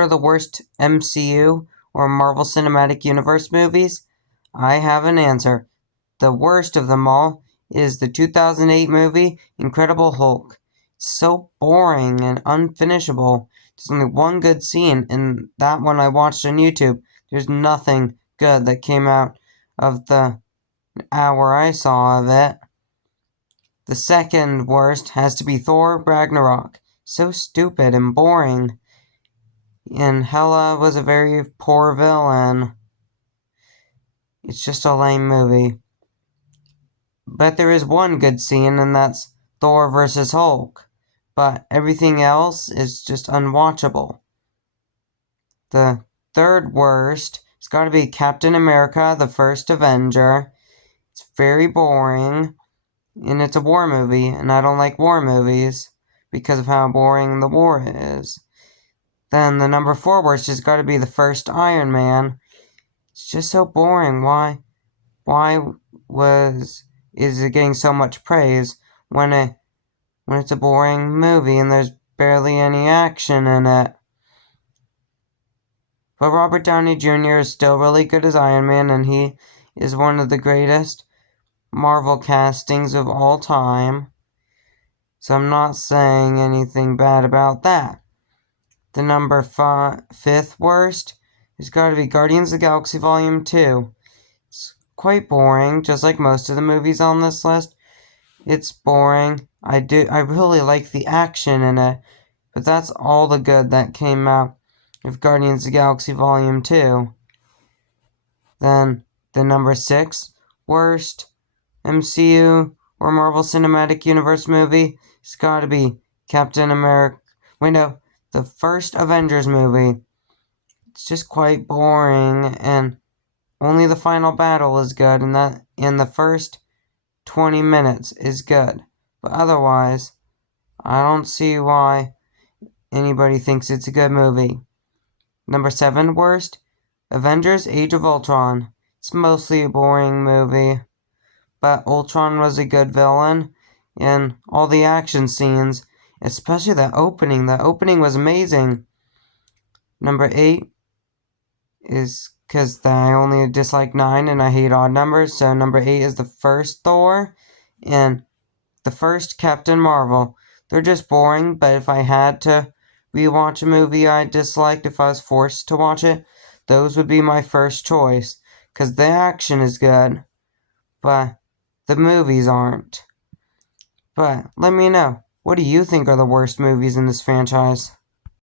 are the worst MCU or Marvel Cinematic Universe movies? I have an answer. The worst of them all is the 2008 movie Incredible Hulk. It's so boring and unfinishable. There's only one good scene, and that one I watched on YouTube. There's nothing good that came out of the hour I saw of it. The second worst has to be Thor Ragnarok. So stupid and boring. And Hela was a very poor villain. It's just a lame movie. But there is one good scene, and that's Thor versus Hulk. But everything else is just unwatchable. The third worst has got to be Captain America, the First Avenger. It's very boring, and it's a war movie, and I don't like war movies because of how boring the war is. Then the number 4 worst has got to be the first Iron Man. It's just so boring. Why is it getting so much praise when it's a boring movie and there's barely any action in it? But Robert Downey Jr. is still really good as Iron Man, and he is one of the greatest Marvel castings of all time. So I'm not saying anything bad about that. The number 5th worst has got to be Guardians of the Galaxy Volume 2. It's quite boring, just like most of the movies on this list. It's boring. I really like the action in it, but that's all the good that came out of Guardians of the Galaxy Volume 2. Then the number 6 worst MCU or Marvel Cinematic Universe movie has got to be Captain America. The first Avengers movie. It's just quite boring, and only the final battle is good, and the first 20 minutes is good. But otherwise, I don't see why anybody thinks it's a good movie. Number 7 worst, Avengers Age of Ultron. It's mostly a boring movie, but Ultron was a good villain, and all the action scenes, especially the opening. The opening was amazing. Number 8 is because I only dislike 9 and I hate odd numbers. So number 8 is the first Thor and the first Captain Marvel. They're just boring, but if I had to rewatch a movie I disliked, if I was forced to watch it, those would be my first choice. Because the action is good, but the movies aren't. But let me know. What do you think are the worst movies in this franchise?